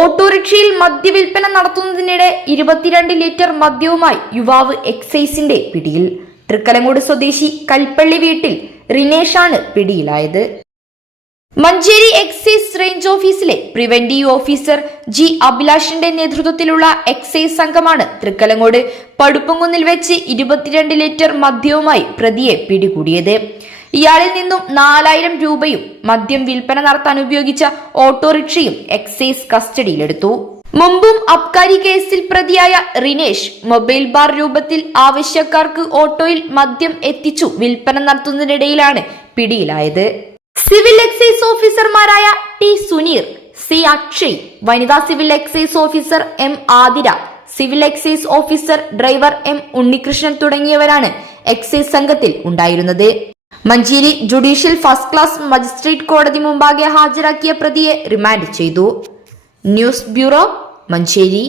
ഓട്ടോറിക്ഷയിൽ മദ്യവിൽപ്പന നടത്തുന്നതിനിടെ ഇരുപത്തിരണ്ട് ലിറ്റർ മദ്യവുമായി യുവാവ് എക്സൈസിന്റെ പിടിയിൽ. തൃക്കലങ്ങോട് സ്വദേശി കൽപ്പള്ളി വീട്ടിൽ റിനേഷാണ് പിടിയിലായത്. മഞ്ചേരി എക്സൈസ് റേഞ്ച് ഓഫീസിലെ പ്രിവന്റീവ് ഓഫീസർ ജി അഭിലാഷിന്റെ നേതൃത്വത്തിലുള്ള എക്സൈസ് സംഘമാണ് തൃക്കലങ്ങോട് പടുപ്പുംകുന്നിൽ വെച്ച് ഇരുപത്തിരണ്ട് ലിറ്റർ മദ്യവുമായി പ്രതിയെ പിടികൂടിയത്. ഇയാളിൽ നിന്നും നാലായിരം രൂപയും മദ്യം വിൽപ്പന നടത്താൻ ഉപയോഗിച്ച ഓട്ടോറിക്ഷയും എക്സൈസ് കസ്റ്റഡിയിലെടുത്തു മുമ്പും അബ്കാരി കേസിൽ പ്രതിയായ റിനേഷ് മൊബൈൽ ബാർ രൂപത്തിൽ ആവശ്യക്കാർക്ക് ഓട്ടോയിൽ മദ്യം എത്തിച്ചു വിൽപ്പന നടത്തുന്നതിനിടയിലാണ് പിടിയിലായത്. സിവിൽ എക്സൈസ് ഓഫീസർമാരായ ടി സുനീർ സി അക്ഷയ് വനിതാ civil excise officer M Athira civil excise officer driver M Unnikrishnan തുടങ്ങിയവരാണ് എക്സൈസ് സംഘത്തിൽ ഉണ്ടായിരുന്നത്. Manjeri judicial first class magistrate കോടതി മുമ്പാകെ ഹാജരാക്കിയ പ്രതിയെ റിമാൻഡ് ചെയ്തു ന്യൂസ് ബ്യൂറോ മഞ്ചേരി